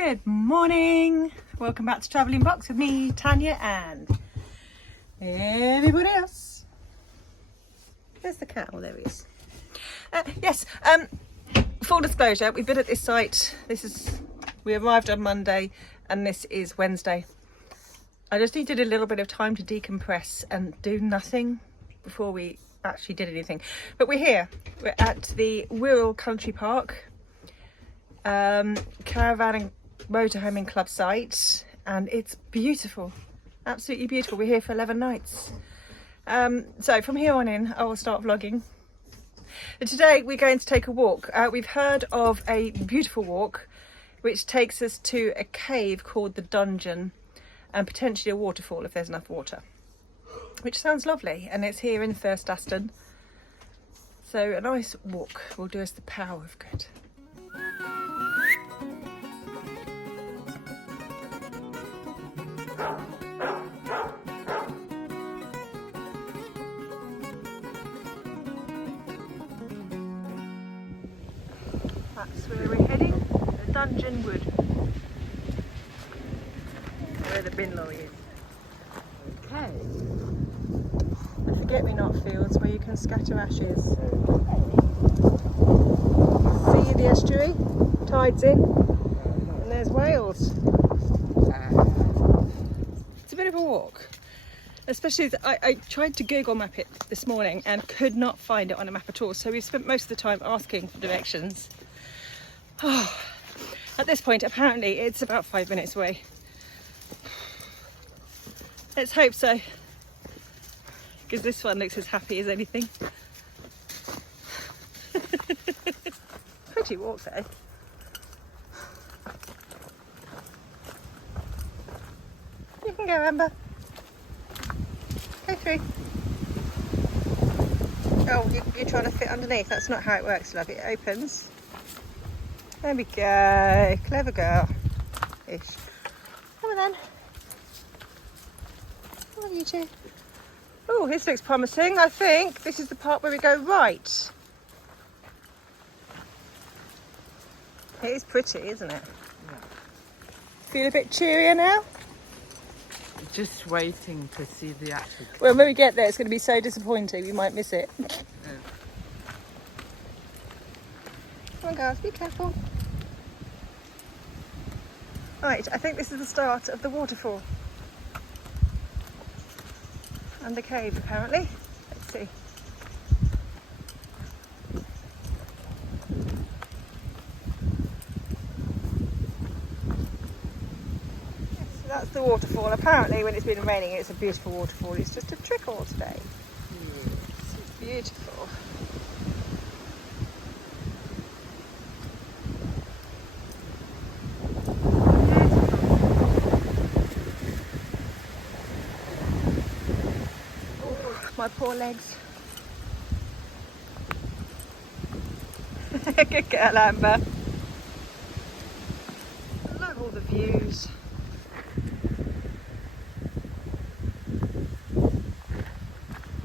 Good morning, welcome back to Travelling Box with me, Tanya, and everybody else. There's the cat. Oh, there he is. Yes, full disclosure, we've been at this site. We arrived on Monday and this is Wednesday. I just needed a little bit of time to decompress and do nothing before we actually did anything. But we're here. We're at the Wirral Country Park caravan and motorhoming club site, and it's beautiful, absolutely beautiful. We're here for 11 nights. So from here on in I will start vlogging. But today we're going to take a walk. We've heard of a beautiful walk which takes us to a cave called the Dungeon and potentially a waterfall if there's enough water, which sounds lovely, and it's here in First Aston. So a nice walk will do us the power of good. That's where we're heading, the Dungeon Wood, where the bin lorry is. Okay. The forget-me-not fields where you can scatter ashes. See the estuary, tides in, and there's Wales. It's a bit of a walk, especially I tried to Google map it this morning and could not find it on a map at all, so we've spent most of the time asking for directions. Oh, at this point apparently it's about 5 minutes away. Let's hope so, because this one looks as happy as anything. Pretty walk though. You can go, Amber. Go through. Oh, you're trying to fit underneath. That's not how it works, love. It opens. There we go. Clever girl. Ish. Come on then. Come on, you two. Oh, this looks promising. I think this is the part where we go right. It is pretty, isn't it? Yeah. Feel a bit cheerier now? Just waiting to see the actual. Well, when we get there, it's going to be so disappointing. We might miss it. Yeah. Come on, guys, be careful. Right, I think this is the start of the waterfall. And the cave, apparently. Let's see. So that's the waterfall. Apparently, when it's been raining, it's a beautiful waterfall. It's just a trickle today. It's beautiful. My poor legs. Good girl, Amber. I love all the views.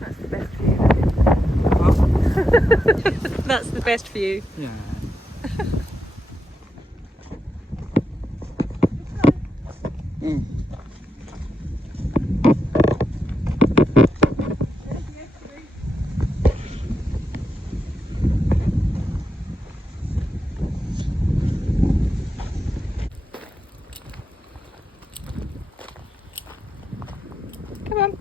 That's the best view. What? That's the best view. Yeah. Mm. Come on.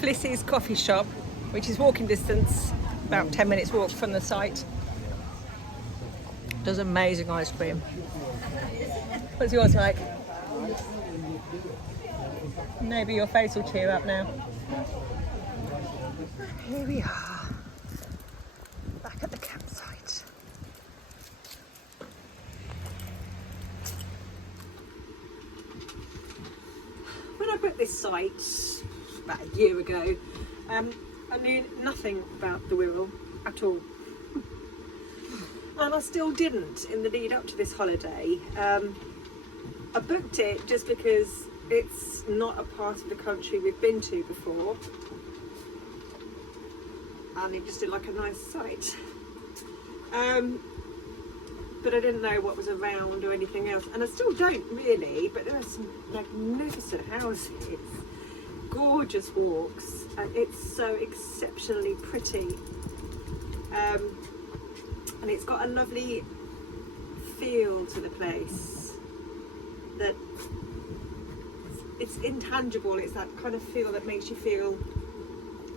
Flissy's coffee shop, which is walking distance, about 10 minutes walk from the site, does amazing ice cream. What's yours like? Maybe your face will cheer up now. Here we are, back at the campsite. When I booked this site about a year ago, I knew nothing about the Wirral at all. and I still didn't in the lead up to this holiday. I booked it just because it's not a part of the country we've been to before, and it just looked like a nice site. But I didn't know what was around or anything else, and I still don't really, but there are some magnificent houses, gorgeous walks, and it's so exceptionally pretty. And it's got a lovely feel to the place that it's intangible. It's that kind of feel that makes you feel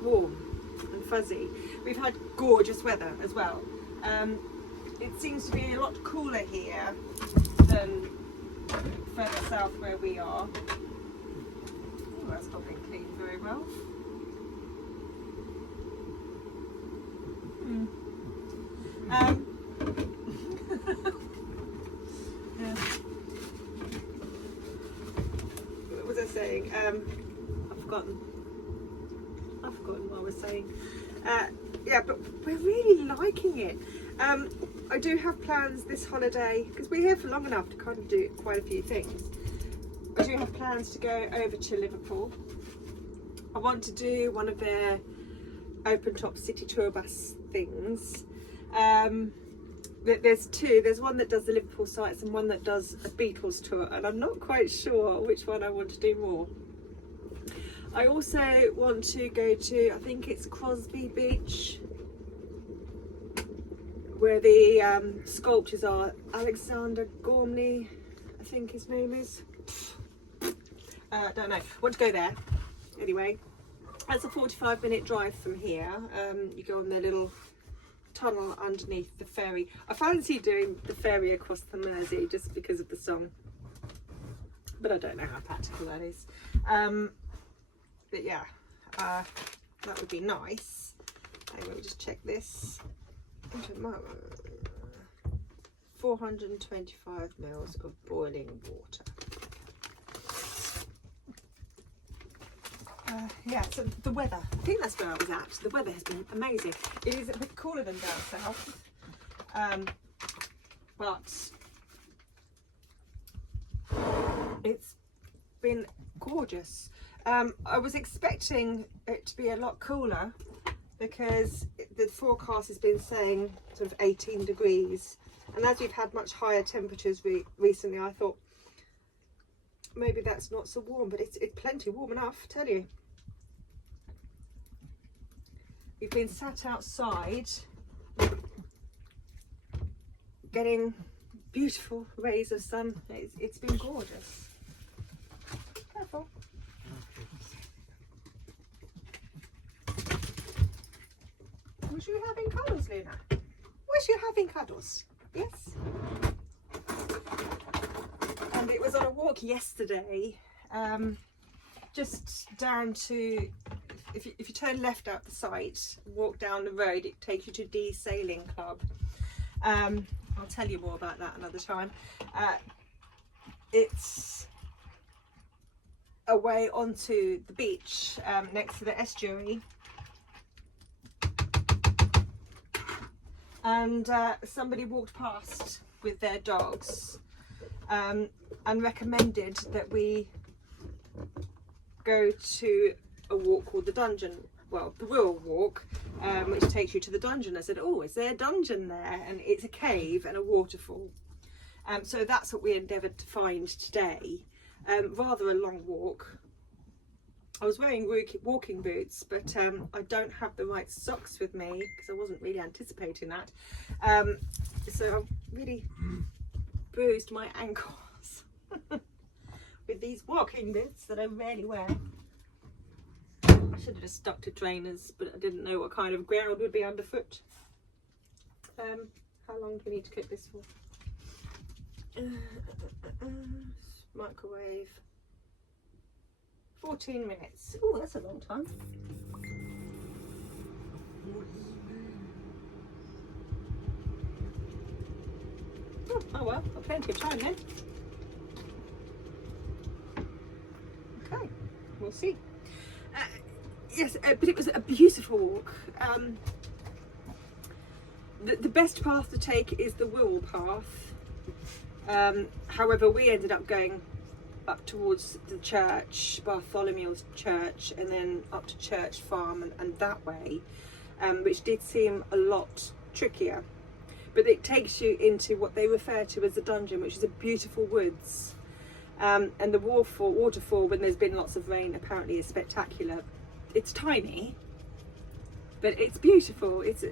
warm and fuzzy. We've had gorgeous weather as well. It seems to be a lot cooler here than further south where we are. Oh, that's not been cleaned very well. Yeah. What was I saying? I've forgotten what I was saying. Yeah, but we're really liking it. I do have plans this holiday, because we're here for long enough to kind of do quite a few things. I do have plans to go over to Liverpool. I want to do one of their open top city tour bus things. There's two. There's one that does the Liverpool sites and one that does a Beatles tour, and I'm not quite sure which one I want to do more. I also want to go to, I think it's Crosby Beach, where the sculptures are. Alexander Gormley, I think his name is. Don't know. Want to go there. Anyway, that's a 45-minute drive from here. You go on their little tunnel underneath the ferry. I fancy doing the ferry across the Mersey just because of the song, but I don't know how practical that is. But yeah, that would be nice. Let me just check this. 425 mils of boiling water. Yeah, so the weather, I think that's where I was at. The weather has been amazing. It is a bit cooler than down south, but it's been gorgeous. I was expecting it to be a lot cooler because the forecast has been saying sort of 18 degrees, and as we've had much higher temperatures recently, I thought maybe that's not so warm, but it's plenty warm enough, I tell you. We've been sat outside getting beautiful rays of sun. It's been gorgeous. Careful. Was you having cuddles, Luna? Was you having cuddles? Yes. And it was on a walk yesterday, just down to, if you turn left out the site, walk down the road, it takes you to D Sailing Club. I'll tell you more about that another time. It's away onto the beach next to the estuary. And somebody walked past with their dogs and recommended that we go to a walk called the Dungeon, well, the Wirral walk, which takes you to the dungeon. I said, oh, is there a dungeon there? And it's a cave and a waterfall. So that's what we endeavoured to find today. Rather a long walk. I was wearing walking boots, but I don't have the right socks with me because I wasn't really anticipating that. So I've really bruised my ankles with these walking boots that I rarely wear. I should have just stuck to trainers, but I didn't know what kind of ground would be underfoot. How long do we need to cook this for? Microwave. 14 minutes. Oh, that's a long time. Oh well, got plenty of time then. Okay, we'll see. Yes, but it was a beautiful walk. the best path to take is the Wirral path. However, we ended up going up towards the church, Bartholomew's church, and then up to Church Farm and that way, which did seem a lot trickier. But it takes you into what they refer to as the dungeon, which is a beautiful woods. And the waterfall, when there's been lots of rain, apparently is spectacular. It's tiny, but it's beautiful. It's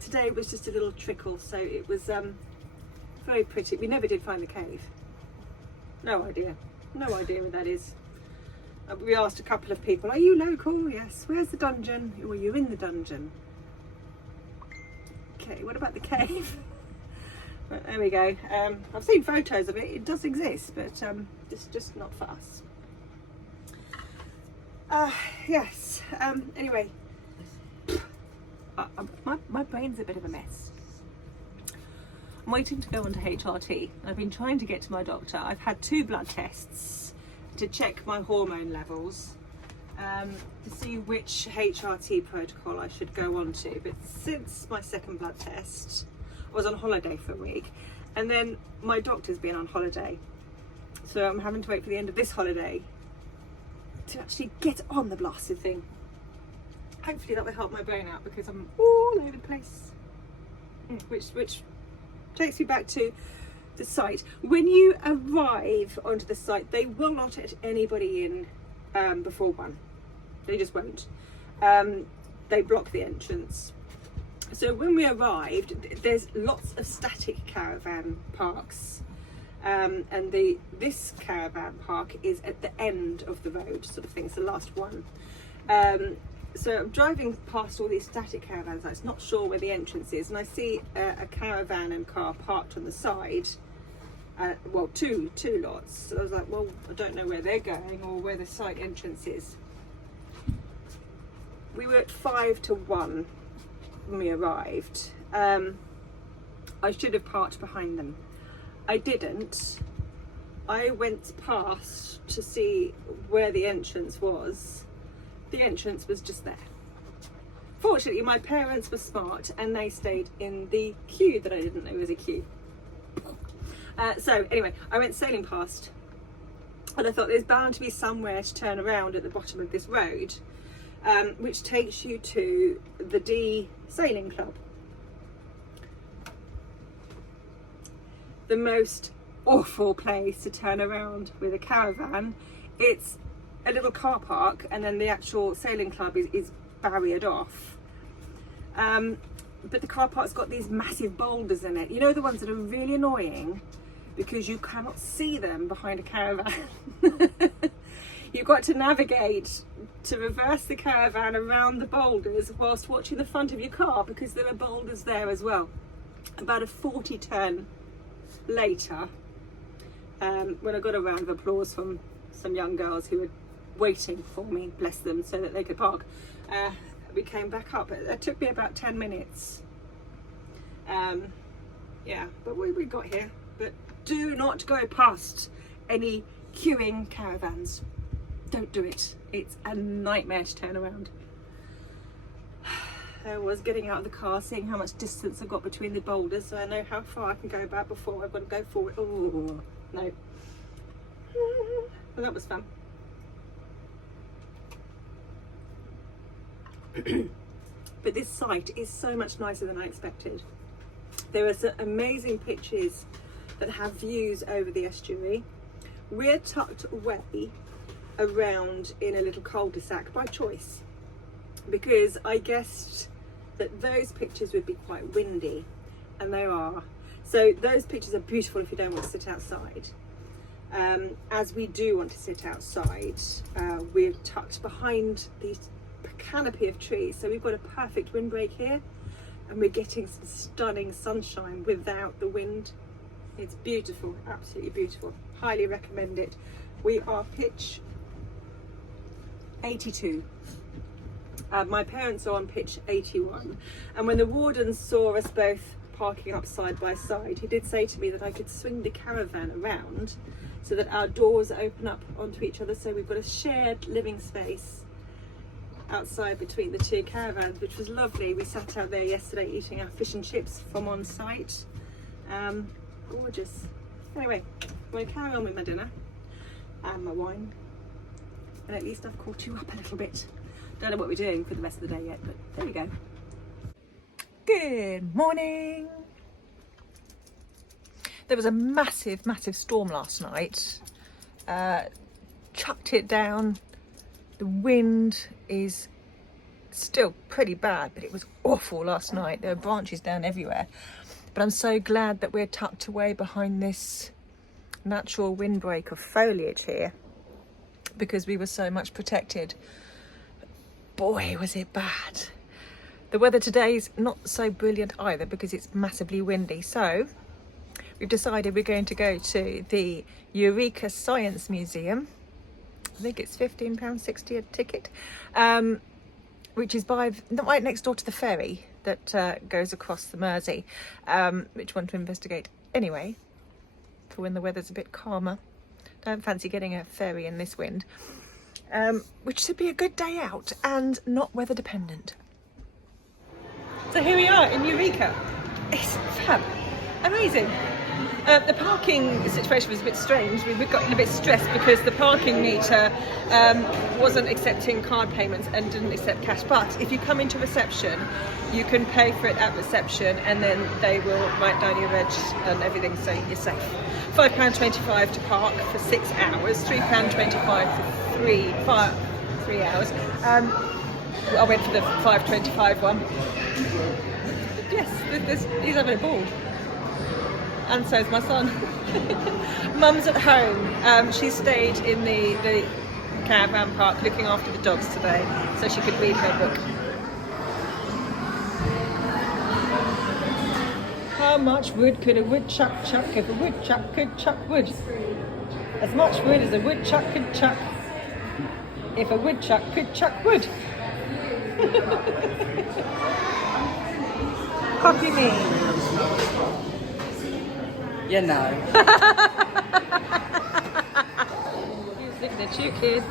today was just a little trickle, so it was very pretty. We never did find the cave. No idea where that is. We asked a couple of people, are you local? Yes. Where's the dungeon? Well, you're in the dungeon. Okay, what about the cave? But there we go. I've seen photos of it. It does exist, but it's just not for us. Yes. Anyway, my brain's a bit of a mess. I'm waiting to go on to HRT. I've been trying to get to my doctor. I've had 2 blood tests to check my hormone levels, to see which HRT protocol I should go on to. But since my second blood test, I was on holiday for a week, and then my doctor's been on holiday. So I'm having to wait for the end of this holiday to actually get on the blasted thing. Hopefully that will help my brain out, because I'm all over the place. Which takes me back to the site. When you arrive onto the site, they will not let anybody in before 1. They just won't. They block the entrance. So when we arrived, there's lots of static caravan parks, and this caravan park is at the end of the road, sort of thing. It's the last one. So I'm driving past all these static caravans. I'm not sure where the entrance is, and I see a caravan and car parked on the side. Well, two lots. So I was like, well, I don't know where they're going or where the site entrance is. We were at 5 to 1 when we arrived. I should have parked behind them. I didn't. I went past to see where the entrance was. The entrance was just there. Fortunately, my parents were smart and they stayed in the queue that I didn't know was a queue. So anyway, I went sailing past, and I thought there's bound to be somewhere to turn around at the bottom of this road, which takes you to the D Sailing Club. The most awful place to turn around with a caravan. It's a little car park, and then the actual sailing club is barriered off. But the car park's got these massive boulders in it. You know, the ones that are really annoying because you cannot see them behind a caravan. You've got to navigate to reverse the caravan around the boulders whilst watching the front of your car, because there are boulders there as well. About a 40 turn later, when I got a round of applause from some young girls who were waiting for me, bless them, so that they could park, we came back up. It took me about 10 minutes. Yeah, but we got here. But do not go past any queuing caravans. Don't do it. It's a nightmare to turn around. I was getting out of the car, seeing how much distance I've got between the boulders, so I know how far I can go back before I've got to go forward. Oh, no. Well, that was fun. But this site is so much nicer than I expected. There are some amazing pitches that have views over the estuary. We're tucked away around in a little cul-de-sac by choice, because I guessed that those pictures would be quite windy, and they are. So those pictures are beautiful if you don't want to sit outside. As we do want to sit outside, we're tucked behind these canopy of trees, so we've got a perfect windbreak here, and we're getting some stunning sunshine without the wind. It's beautiful, absolutely beautiful. Highly recommend it. We are pitch 82. My parents are on pitch 81, and when the warden saw us both parking up side by side, he did say to me that I could swing the caravan around so that our doors open up onto each other, so we've got a shared living space. outside between the two caravans, which was lovely. We sat out there yesterday eating our fish and chips from on site. Gorgeous. Anyway, I'm going to carry on with my dinner and my wine, and at least I've caught you up a little bit. Don't know what we're doing for the rest of the day yet, but there we go. Good morning. There was a massive storm last night. Chucked it down. The wind is still pretty bad, but it was awful last night. There were branches down everywhere. But I'm so glad that we're tucked away behind this natural windbreak of foliage here, because we were so much protected. Boy, was it bad. The weather today is not so brilliant either because it's massively windy. So we've decided we're going to go to the Eureka Science Museum. I think it's £15.60 a ticket, which is right next door to the ferry that goes across the Mersey, which I want to investigate anyway for when the weather's a bit calmer. Don't fancy getting a ferry in this wind, which should be a good day out and not weather dependent. So here we are in Eureka. It's fab, amazing. The parking situation was a bit strange. We got a bit stressed because the parking meter wasn't accepting card payments and didn't accept cash. But if you come into reception, you can pay for it at reception, and then they will write down your reg and everything, so you're safe. £5.25 to park for 6 hours, £3.25 for 3 hours. I went for the £5.25 one. Yes, he's having a ball. And so's my son. Mum's at home. She stayed in the caravan park looking after the dogs today so she could read her book. How much wood could a woodchuck chuck if a woodchuck could chuck wood? As much wood as a woodchuck could chuck if a woodchuck could chuck wood. Copy me. You know. He's looking at you, kid.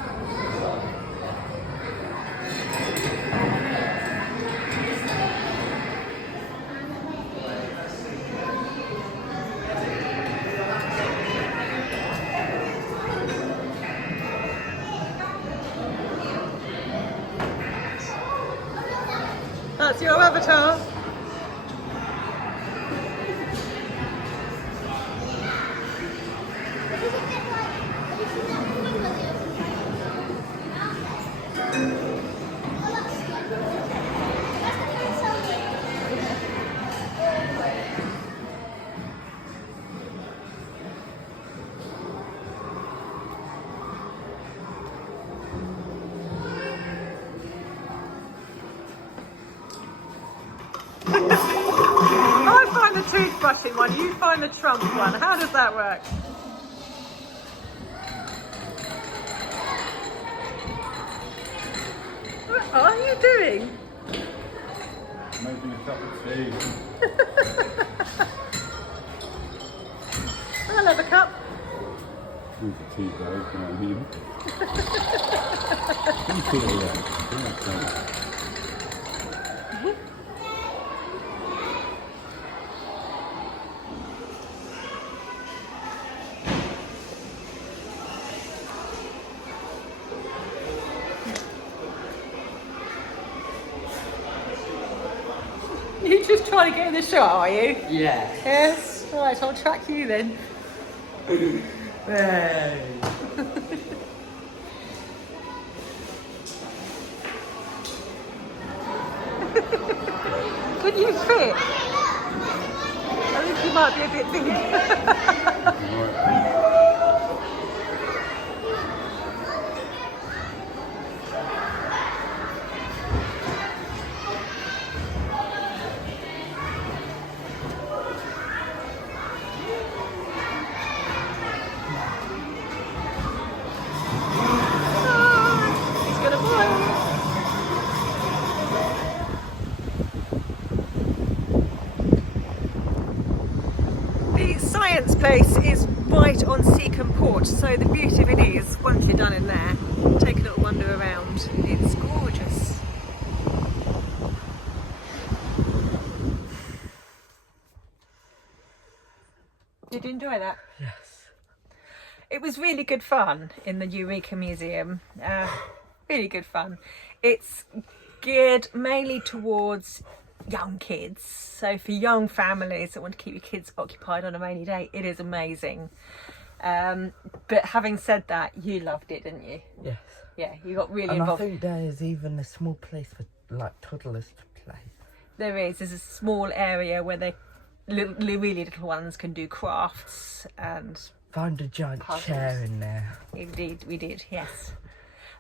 That's your avatar. I find the toothbrushing one, you find the trunk one. How does that work? What are you doing? Making a cup of tea. I'll have a cup. With the tea bag, you know what I mean? Can you feel that? You just trying to get in the shot, are you? Yeah. Yes. Right, I'll track you then. Hey. Could you fit? I think you might be a bit big. Place is right on Seacombe Port, so the beauty of it is once you're done in there, take a little wander around. It's gorgeous. Did you enjoy that? Yes. It was really good fun in the Eureka Museum. Really good fun. It's geared mainly towards young kids. So for young families that want to keep your kids occupied on a rainy day, it is amazing. But having said that, you loved it, didn't you? Yes. Yeah, you got really And involved. I think there is even a small place for like toddlers to play. There's a small area where they really little ones can do crafts and Found a giant puzzles. chair in there. Indeed, we did, yes.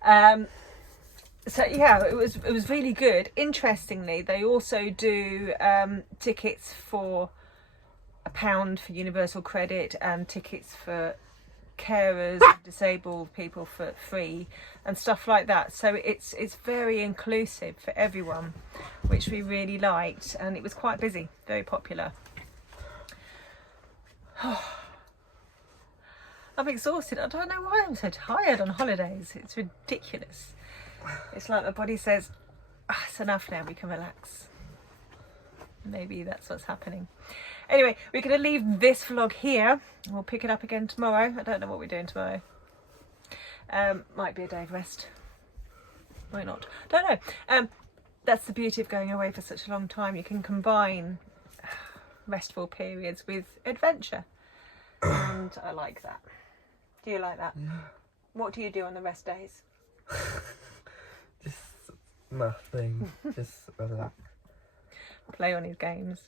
So yeah, it was really good. Interestingly, they also do tickets for £1 for universal credit and tickets for carers and disabled people for free and stuff like that. So it's very inclusive for everyone, which we really liked, and it was quite busy, very popular. I'm exhausted. I don't know why I'm so tired on holidays. It's ridiculous. It's like the body says, it's enough now, we can relax. Maybe that's what's happening. Anyway, we're going to leave this vlog here. We'll pick it up again tomorrow. I don't know what we're doing tomorrow. Might be a day of rest. Might not. Don't know. That's the beauty of going away for such a long time. You can combine restful periods with adventure. And I like that. Do you like that? Yeah. What do you do on the rest days? Just nothing. Just relax. Play on his games.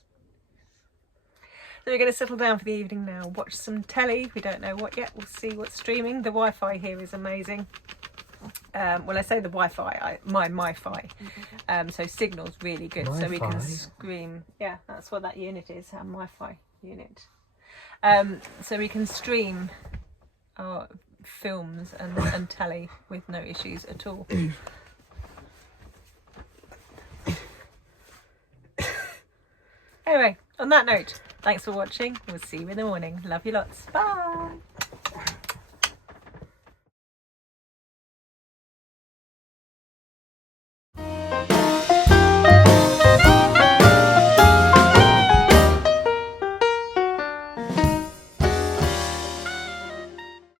So we're going to settle down for the evening now, watch some telly. We don't know what yet. We'll see what's streaming. The Wi-Fi here is amazing. Well, I say the Wi-Fi, my Mi-Fi. So signal's really good, so we can stream. Yeah, that's what that unit is, our Mi-Fi unit. So we can stream our films and telly with no issues at all. Anyway, on that note, thanks for watching. We'll see you in the morning. Love you lots. Bye.